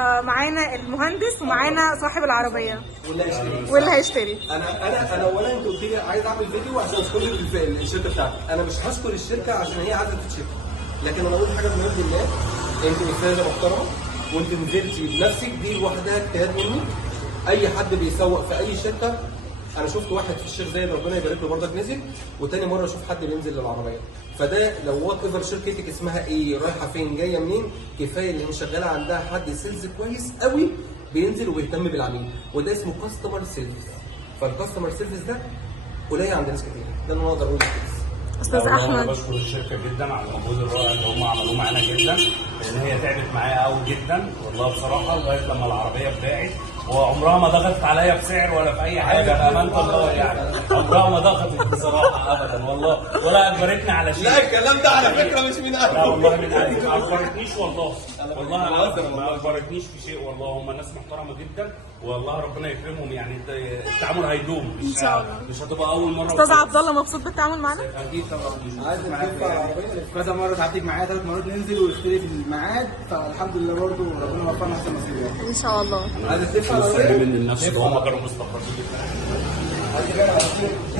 معانا المهندس ومعانا صاحب العربيه واللي هيشتري. واللي هيشتري. انا اولا انت قلت لي عايز اعمل فيديو عشان اشكر الشركه بتاعتي. انا مش هشكر الشركه عشان هي عايزه تتشكر، لكن انا اقول حاجه بما يرضي الله. انت استاذه محترمه وانت نزلتي بنفسك، دي لوحدها اجتهاد مني. اي حد بيسوق في اي شركه، انا شفت واحد في الشيخ زايد ربنا يبارك له برضك نزل، وتاني مره اشوف حد بينزل للعربيه. فده لو وات ايفر شركتك اسمها ايه، رايحه فين، جايه منين، كفايه اللي شغاله عندها حد سيلز كويس قوي بينزل وبيهتم بالعميل، وده اسمه كاستمر سيرفيس. فالكاستمر سيرفيس ده قليل عند ناس كتير، ده انا اقدر اقوله كويس. استاذ احمد، انا بشكر الشركه جدا على المجهود الرائع اللي هم عملوه معانا جدا، لان هي تعبت معايا قوي جدا والله بصراحه، لغايه لما العربيه اتباعت. وعمرها ما ضغطت عليا بسعر ولا في اي حاجه بامانه الله، يعني عمرها ما ضغطت بصراحه ابدا والله، ولا اجبرتني على شيء. لا الكلام ده على فكره مش من قلبي. لا والله من قلبي، ما اجبرتنيش والله، والله ما اجبرتنيش في شيء والله. هم ناس محترمه جدا والله، ربنا يكرمهم. يعني التعامل هيدوم، ان شاء الله مش هتبقى اول مره. استاذ عبد الله، مبسوط بالتعامل معانا؟ اكيد طبعا. عايز ترفع عربيه كذا مره تعبتك معايا، 3 مرات ننزل ونختلف الميعاد، فالحمد لله برضه ربنا وفقنا احسن نصيب يعني. ان شاء الله. عايز ترفع من عربيه الناس اللي هم كانوا مستقرين. عايز ترفع عربيه